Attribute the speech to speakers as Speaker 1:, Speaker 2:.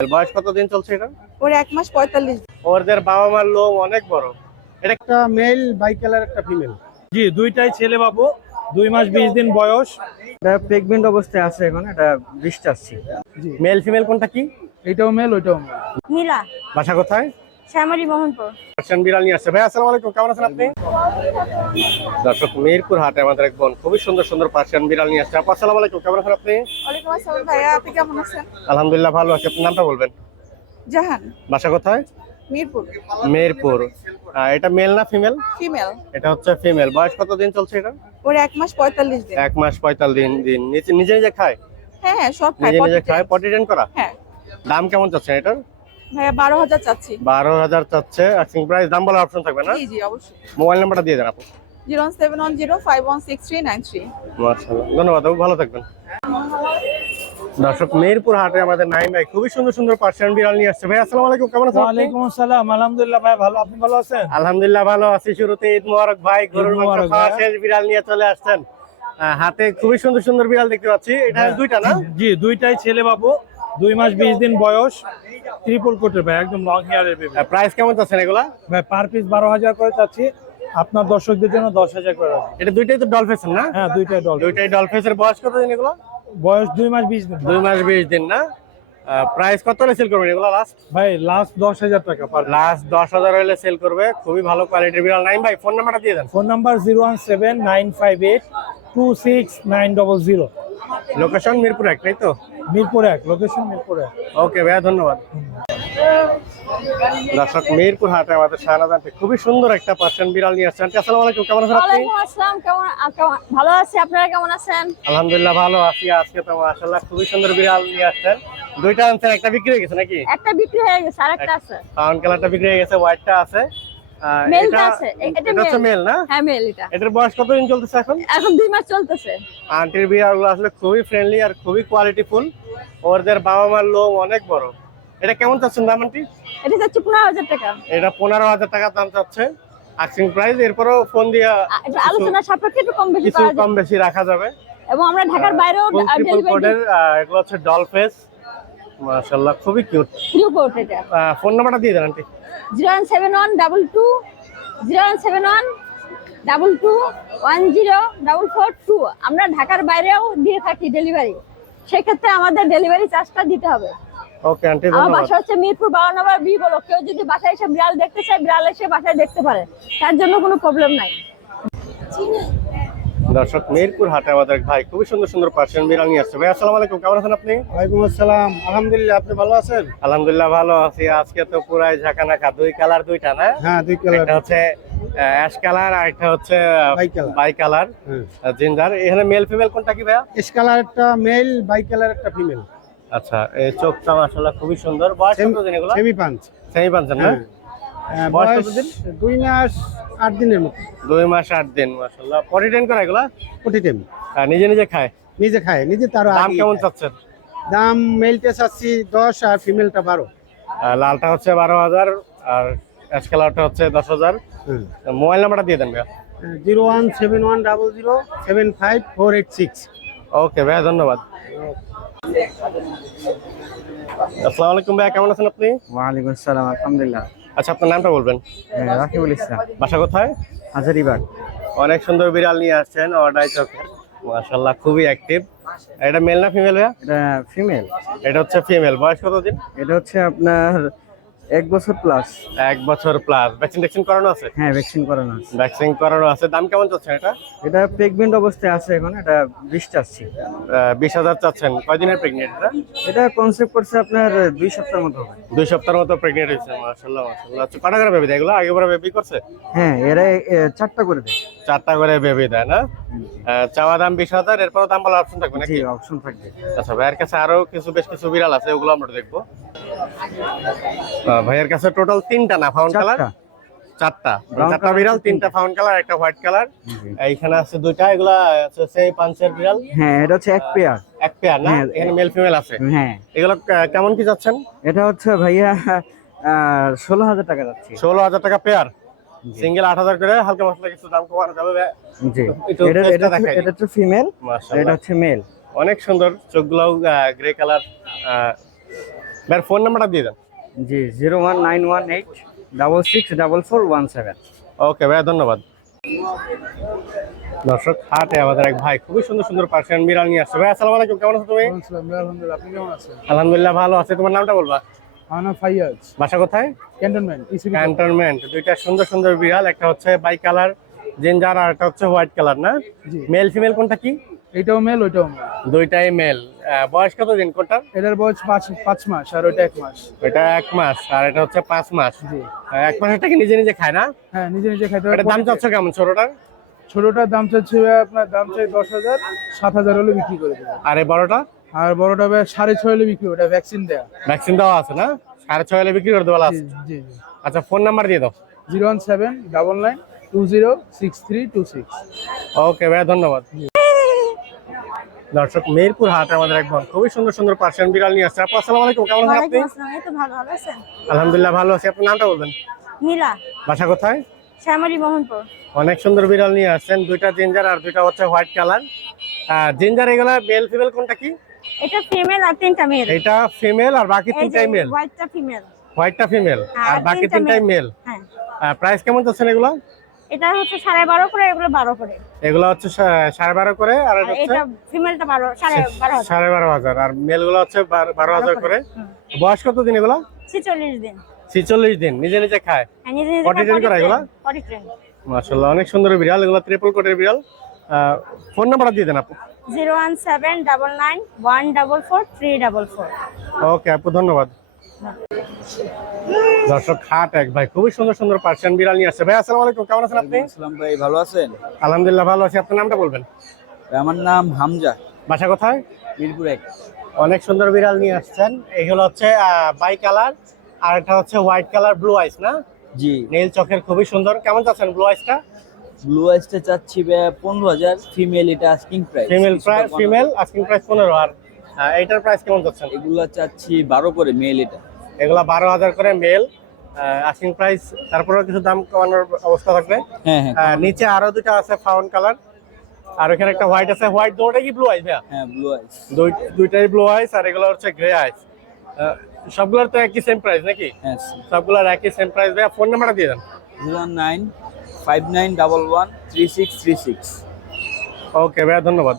Speaker 1: বয়স কতদিন চলছে এটা?
Speaker 2: ওর এক মাস পঁয়তাল্লিশ
Speaker 1: ওদের বাবা মার লোম অনেক বড়। এটা
Speaker 3: একটা মেল বাইকেলার একটা ফিমেল।
Speaker 4: জি দুইটাই ছেলে বাবু দুই মাস বিশ দিন বয়স।
Speaker 5: এটা প্রেগনেন্ট অবস্থায় আছে এখন এটা বিষ চাচ্ছি
Speaker 1: মেল ফিমেল কোনটা কি?
Speaker 3: এইটাও মেল ওইটাও মেল।
Speaker 2: নীলা।
Speaker 1: বাসা কোথায়?
Speaker 2: শ্যামারি মোহনপুর।
Speaker 1: পার্সিয়ান বিড়াল নিয়ে আসছে। ভাই আসসালামু আলাইকুম কেমন আছেন আপনি? দর্শক মিরপুর হাটে আমাদের এক বোন খুবই সুন্দর সুন্দর পার্সিয়ান বিড়াল নিয়ে আসছে। আপু আসসালামু আলাইকুম কেমন আছেন আপনি?
Speaker 2: ওয়ালাইকুম আসসালাম ভাইয়া আপনি কেমন আছেন?
Speaker 1: আলহামদুলিল্লাহ ভালো আছি। আপনার নামটা বলবেন?
Speaker 2: জাহান।
Speaker 1: বাসা কোথায়?
Speaker 2: মিরপুর।
Speaker 1: মেরপুর। এটা মেল না ফিমেল?
Speaker 2: ফিমেল।
Speaker 1: এটা হচ্ছে ফিমেল। বয়স কতদিন চলছে এটা?
Speaker 2: ওর এক মাস পঁয়তাল্লিশ দিন।
Speaker 1: এক মাস পঁয়তাল্লিশ দিন। দিন নিজে নিজে নিজে খায়?
Speaker 2: হ্যাঁ হ্যাঁ সব খায়।
Speaker 1: নিজে নিজে খায়। পটি করা?
Speaker 2: হ্যাঁ।
Speaker 1: দাম কেমন চাচ্ছে এটার?
Speaker 2: ভাইয়া বারো হাজার চাচ্ছি।
Speaker 1: বারো হাজার চাচ্ছে। আক্সিং প্রাইস দাম বলার অপশন থাকবে না?
Speaker 2: জি জি অবশ্যই।
Speaker 1: মোবাইল নাম্বারটা দিয়ে দেন আপু।
Speaker 2: Zero seven one zero five one six three nine three.
Speaker 1: ধন্যবাদ ভালো থাকবেন। দর্শক মেহেরপুর হাটে আমাদের নাইম ভাই খুবই সুন্দর সুন্দর পার্সিয়ান বিড়াল নিয়ে আসছে। ভাই আসসালামু আলাইকুম কেমন আছেন আপনি?
Speaker 4: ওয়ালাইকুম আসসালাম। আলহামদুলিল্লাহ ভাই ভালো। আপনি ভালো আছেন?
Speaker 1: আলহামদুলিল্লাহ ভালো আছি। শুরুতে ঈদ মোবারক ভাই গরুর মাংস খাওয়া শেষ বিড়াল নিয়ে চলে আসছেন। হাতে খুবই সুন্দর সুন্দর বিড়াল দেখতে পাচ্ছি। এটা দুইটা না?
Speaker 4: জি দুইটাই ছেলে বাবু। দুই মাস বিশ দিন বয়স ত্রিপল কোটের ভাই একদম লং হেয়ারের বেবি
Speaker 1: প্রাইস কেমন চাচ্ছেন এগুলা?
Speaker 4: ভাই পার পিস বারো হাজার করে চাচ্ছি। আপনার দর্শকদের জন্য দশ হাজার করে
Speaker 1: এটা দুইটাই তো ডলফেসন না?
Speaker 4: হ্যাঁ দুইটাই ডল
Speaker 1: দুইটাই ডলফেসের বয়স কত দিন এগুলো?
Speaker 4: বয়স দুই মাস বিশ দিন।
Speaker 1: দুই মাস বিশ দিন না? প্রাইস কত হলে সেল করবেন এগুলো লাস্ট
Speaker 4: ভাই লাস্ট দশ হাজার টাকা পার
Speaker 1: লাস্ট দশ হাজার হলে সেল করবে। খুবই ভালো কোয়ালিটির বিড়াল। নাইন ভাই ফোন নাম্বারটা দিয়ে দেন।
Speaker 4: Phone number zero one seven nine five eight two six nine double zero
Speaker 1: location Mirpur এক তাই তো?
Speaker 4: মিরপুর এক লোকেশন মিরপুর এক।
Speaker 1: ওকে ভাইয়া ধন্যবাদ। দর্শক মিরপুর হাটে আমাদের শাহনাজ আন্টি খুবই সুন্দর একটা পার্সেন্ট বিড়াল নিয়ে আসছেন আসসালামু আলাইকুম কেমন আছেন আপনি?
Speaker 2: আসসালাম কেমন ভালো আছি আপনারা কেমন আছেন?
Speaker 1: আলহামদুলিল্লাহ ভালো আছি। আজকে তো মাশাআল্লাহ খুবই সুন্দর বিড়াল নিয়ে আসছেন। দুইটা আনছেন একটা বিক্রি হয়ে গেছে নাকি?
Speaker 2: একটা বিক্রি হয়ে গেছে আরেকটা আছে।
Speaker 1: ফাউন কালারটা বিক্রি হয়ে গেছে হোয়াইটটা আছে।
Speaker 2: মেলটা আছে। এটা
Speaker 1: এটা হচ্ছে
Speaker 2: মেল
Speaker 1: মেল না?
Speaker 2: হ্যাঁ মেল এটা।
Speaker 1: এটার বয়স কতদিন চলতেছে এখন?
Speaker 2: এখন দুই মাস চলতেছে।
Speaker 1: আন্টির বিড়ালগুলো আসলে খুবই ফ্রেন্ডলি আর খুবই কোয়ালিটিফুল ওদের বাবা মার লোম অনেক বড়। এটা কেমন চাচ্ছেন দাম আন্টি
Speaker 2: এটা পনেরো হাজার টাকা।
Speaker 1: এটা পনেরো হাজার টাকা দাম চাচ্ছে। আক্সিং প্রাইস এরপরও ফোন দিয়ে
Speaker 2: আ- আলোচনা সাপেক্ষে একটু কম বেশি
Speaker 1: কম বেশি রাখা যাবে।
Speaker 2: এবং আমরা ঢাকার বাইরেও ডেলিভারি
Speaker 1: এগুলো হচ্ছে ডল ফেস মাশাআল্লাহ খুবই কিউট
Speaker 2: ফ্রি কোড এটা।
Speaker 1: ফোন নাম্বারটা দিয়ে দেন aunty
Speaker 2: zero one seven one double two zero one seven one double two one zero double four two. আমরা ঢাকার বাইরেও দিয়ে থাকি ডেলিভারি সেক্ষেত্রে আমাদের ডেলিভারি চার্জটা দিতে হবে।
Speaker 1: ওকে আন্টি
Speaker 2: আমার বাসা হচ্ছে মিরপুর বারো নম্বর বি বলো। কেউ যদি বাসায় এসে বিড়াল দেখতে চায় বিড়াল এসে বাসায় দেখতে পারে। তার জন্য কোনো প্রবলেম নাই।
Speaker 1: দর্শক মিরপুর হাটে আমাদের ভাই খুবই সুন্দর সুন্দর পার্সিয়ান বিড়াল নিয়ে আসছে ভাই আসসালামু আলাইকুম কেমন আছেন আপনি?
Speaker 3: ওয়ালাইকুম আসসালাম। আলহামদুলিল্লাহ আপনি ভালো আছেন?
Speaker 1: আলহামদুলিল্লাহ ভালো আছি। আজকে তো পুরাই ঝাঁকানাকা দুই কালার দুইটা না?
Speaker 3: হ্যাঁ দুই কালার।
Speaker 1: একটা হচ্ছে অ্যাশ কালার আর একটা হচ্ছে
Speaker 3: বাই কালার।
Speaker 1: বাই কালার
Speaker 3: হ্যাঁ।
Speaker 1: জিঞ্জার এখানে মেল ফিমেল কোনটা কি ভাইয়া?
Speaker 3: এস কালার একটা মেল বাইকেলার একটা ফিমেল।
Speaker 1: আচ্ছা এই চোখটা মাশাআল্লাহ খুবই সুন্দর। বয়স কতদিন এগুলো?
Speaker 3: Semi punch.
Speaker 1: সেমি পাচ্ছেন না?
Speaker 3: দুই মাস আট দিনের মতো।
Speaker 1: দুই মাস আট দিন করা এগুলা?
Speaker 3: টাইম
Speaker 1: নিজে নিজে খায়?
Speaker 3: নিজে খায় নিজে তার
Speaker 1: দাম কেমন চাচ্ছেন?
Speaker 3: দাম মেলটা চাচ্ছি দশ আর ফিমেলটা বারো।
Speaker 1: আর লালটা হচ্ছে বারো হাজার আর অ্যাশ কালারটা হচ্ছে দশ হাজার। মোবাইল নাম্বারটা দিয়ে দেন ভাইয়া।
Speaker 3: Zero one seven one double zero seven five four eight six.
Speaker 1: Okay ভাইয়া ধন্যবাদ। আসসালামু আলাইকুম ভাইয়া কেমন আছেন আপনি?
Speaker 5: ওয়ালাইকুম আসসালাম আলহামদুলিল্লাহ।
Speaker 1: আচ্ছা আপনার নামটা বলবেন?
Speaker 5: হ্যাঁ, রাকিবুল ইসলাম।
Speaker 1: বাসা কোথায়?
Speaker 5: হাজারিবাগ।
Speaker 1: অনেক সুন্দর বিড়াল নিয়ে আসছেন অর্ডাই চকের মাশাল্লাহ খুবই অ্যাক্টিভ এটা মেল না ফিমেল ভাইয়া?
Speaker 5: এটা ফিমেল
Speaker 1: এটা হচ্ছে ফিমেল বয়স কত দিন
Speaker 5: এটা হচ্ছে আপনার এক বছর প্লাস
Speaker 1: এক বছর প্লাস ভ্যাকসিন ভ্যাকসিন করানো আছে?
Speaker 5: হ্যাঁ ভ্যাকসিন করানো আছে।
Speaker 1: ভ্যাকসিন করানো আছে। দাম কেমন চাচ্ছেন এটা?
Speaker 5: এটা প্রেগনেন্ট অবস্থায় আছে এখন এটা বিষ চাচ্ছি।
Speaker 1: বিশ হাজার চাচ্ছেন। কয়দিনের প্রেগনেন্ট এটা?
Speaker 5: এটা কনসেপ্ট করছে আপনার দুই সপ্তাহের মতো
Speaker 1: দুই সপ্তাহের মতো প্রেগনেন্ট হয়েছে মাশাল্লাহ মাশাল্লাহ আচ্ছা কটা করে বেবি এগুলো? আগে পরে বেবি করছে?
Speaker 5: হ্যাঁ এরা চারটা করে দেয়।
Speaker 1: চারটা করে বেবি দেয় না? চাওয়া দাম বিশ হাজার এরপর দাম বলার অপশন থাকবে নাকি?
Speaker 5: অপশন থাকবে।
Speaker 1: আচ্ছা ভাইয়ের কাছে আরও কিছু বেশ কিছু বিড়াল আছে ওগুলো আমরা দেখব। ভাইয়ের কাছে টোটাল তিনটা না ফাউন্ড কালার
Speaker 5: চারটা।
Speaker 1: চারটা বিড়াল তিনটা। ফাউন্ড কালার একটা হোয়াইট কালার এইখানে আছে দুইটা এগুলা সেই পাঁচের বিড়াল।
Speaker 5: হ্যাঁ এটা হচ্ছে এক পেয়ার
Speaker 1: এক পেয়ার না? এখানে মেল ফিমেল আছে।
Speaker 5: হ্যাঁ।
Speaker 1: এগুলো কেমন কি যাচ্ছেন?
Speaker 5: এটা হচ্ছে ভাইয়া ষোলো হাজার টাকা যাচ্ছে।
Speaker 1: ষোলো হাজার টাকা পেয়ার সিঙ্গেল আট হাজার করে হালকা মশলা কিছু দাম কমানো যাবে
Speaker 5: জি। এটা
Speaker 1: face
Speaker 5: এটা এটা হচ্ছে ফিমেল এটা হচ্ছে মেল
Speaker 1: অনেক সুন্দর চোখগুলাও গ্রে কালার ফোন নাম্বারটা দিয়ে দেন।
Speaker 5: জি zero one nine one eight double six double four one seven
Speaker 1: okay ভাইয়া ধন্যবাদ। দর্শক হাটে আমাদের এক ভাই খুবই সুন্দর সুন্দর পার্সিয়ান বিড়াল নিয়ে আসছে। ভাই আসসালামু আলাইকুম কেমন আছো তুমি?
Speaker 3: আলহামদুলিল্লাহ আপনি কেমন আছেন?
Speaker 1: আলহামদুলিল্লাহ ভালো আছে। তোমার নামটা বলবা?
Speaker 3: নাম ফাইয়াজ।
Speaker 1: বাসা কোথায়?
Speaker 3: ক্যান্টনমেন্ট ইসিবি
Speaker 1: ক্যান্টনমেন্ট দুইটা সুন্দর সুন্দর বিড়াল একটা হচ্ছে বাই কালার জিঞ্জার আর একটা হচ্ছে হোয়াইট কালার না? মেল ফিমেল কোনটা কি?
Speaker 3: এটাও মেল ওইটাও মেল
Speaker 1: দুইটাই মেল বয়স কত দিন কোনটা?
Speaker 3: এটার বয়স পাঁচ পাঁচ মাস আর ওইটা এক মাস।
Speaker 1: এটা এক মাস আর এটা হচ্ছে পাঁচ মাস।
Speaker 3: জি।
Speaker 1: এক মাস কি নিজে নিজে খায় না?
Speaker 3: হ্যাঁ নিজে নিজে খাইতে
Speaker 1: এটা দাম চাচ্ছ কেমন ছোটটার
Speaker 3: ছোটটার দাম চাচ্ছে আপনার দাম চাই দশ হাজার সাত হাজার হলে বিক্রি করে দেবেন
Speaker 1: আর এই বড়টা?
Speaker 3: আর বড়টা ভাই সাড়ে ছয় হলে বিক্রি ওটা ভ্যাকসিন দেয়া।
Speaker 1: ভ্যাকসিন দেওয়া আছে না? সাড়ে ছয় হলে বিক্রি করে দেবো আছে?
Speaker 3: জি জি।
Speaker 1: আচ্ছা ফোন নাম্বার দিয়ে দাও।
Speaker 3: Zero one seven double nine two zero six three two six.
Speaker 1: Okay ভাইয়া ধন্যবাদ। দর্শক মেহেরপুর হাট আমাদের একবার খুবই সুন্দর সুন্দর পার্সিয়ান বিড়াল নিয়ে আসছে। আপু আসসালামু আলাইকুম কেমন আছেন আপনি?
Speaker 2: ভালো আছেন?
Speaker 1: আলহামদুলিল্লাহ ভালো আছি। আপনার নামটা বলবেন?
Speaker 2: নীলা।
Speaker 1: বাসা কোথায়?
Speaker 2: শ্যামলী মোহনপুর।
Speaker 1: অনেক সুন্দর বিড়াল নিয়ে আসছেন। দুইটা জিঞ্জার আর দুইটা হচ্ছে হোয়াইট কালার। আর জিঞ্জার এগুলা মেল ফিমেল কোনটা কি?
Speaker 2: এটা ফিমেল আর তিনটা মেল
Speaker 1: এটা ফিমেল আর বাকি তিনটাই মেল
Speaker 2: হোয়াইটটা ফিমেল
Speaker 1: হোয়াইটটা ফিমেল আর বাকি
Speaker 2: তিনটা
Speaker 1: তিনটাই মেল
Speaker 2: হ্যাঁ।
Speaker 1: প্রাইস কেমন যাচ্ছেন এগুলো?
Speaker 2: এটা হচ্ছে সাড়ে বারো করে এগুলো বারো করে।
Speaker 1: এগুলো হচ্ছে সা- সাড়ে বারো করে আর এটা
Speaker 2: এটা ফিমেলটা বারো সাড়ে বারো হাজার।
Speaker 1: সাড়ে বারো হাজার। আর মেলগুলো হচ্ছে বার- বারো হাজার করে বয়স কত দিন এগুলো?
Speaker 2: ছিচল্লিশ দিন।
Speaker 1: ছিচল্লিশ দিন। নিজে নিজে খায়?
Speaker 2: হ্যাঁ, নিজে নিজে
Speaker 1: করা এগুলা?
Speaker 2: পটি ট্রেন
Speaker 1: মাশাল্লাহ অনেক সুন্দর বিড়াল। এগুলো ট্রিপল কোটের বিড়াল। ফোন নাম্বারটা দিয়ে দেন আপু।
Speaker 2: Zero one seven double nine one double four three double four.
Speaker 1: Okay আপু ধন্যবাদ। দর্শক হাট এক ভাই খুবই সুন্দর সুন্দর পার্সিয়ান বিড়াল নিয়ে আসছে। ভাই আসসালামু আলাইকুম কেমন আছেন আপনি?
Speaker 6: আসসালাম ভাই ভালো আছেন?
Speaker 1: আলহামদুলিল্লাহ ভালো আছি। আপনার নামটা বলবেন?
Speaker 6: আমার নাম হামজা।
Speaker 1: বাসা কোথায়?
Speaker 6: মিরপুর এক।
Speaker 1: অনেক সুন্দর বিড়াল নিয়ে আসছেন। এগুলো হচ্ছে বাই কালার আর এটা হচ্ছে হোয়াইট কালার ব্লু আইস না?
Speaker 6: জি।
Speaker 1: নীল চোখের খুবই সুন্দর। কেমন চাচ্ছেন ব্লু আইসটা?
Speaker 6: ব্লু আইসটা চাচ্ছি পনেরো হাজার ফিমেল এটা asking price
Speaker 1: female price female asking price পনেরো। আর আহ, এইটার প্রাইস কেমন চাচ্ছেন?
Speaker 6: এগুলা চাচ্ছি বারো করে মেল এটা।
Speaker 1: এগুলা বারো হাজার করে মেল আস্কিং প্রাইস তারপরেও কিছু দাম কমানোর অবস্থা থাকবে।
Speaker 6: হ্যাঁ হ্যাঁ।
Speaker 1: নিচে আরও দুটো আছে ফাউন কালার আর ওখানে একটা হোয়াইট আছে। হোয়াইট দুটোটাই কি ব্লু আইস ভাইয়া?
Speaker 6: হ্যাঁ ব্লু আইস
Speaker 1: দুই দুইটাই ব্লু আইস আর এগুলো হচ্ছে গ্রে আইস সবগুলোর তো একই সেম প্রাইস নাকি?
Speaker 6: হ্যাঁ
Speaker 1: সবগুলোর একই সেম প্রাইস ভাইয়া? ফোন নাম্বারটা দিয়ে দেন।
Speaker 6: Zero nine five nine double one three six three six
Speaker 1: okay ভাইয়া ধন্যবাদ।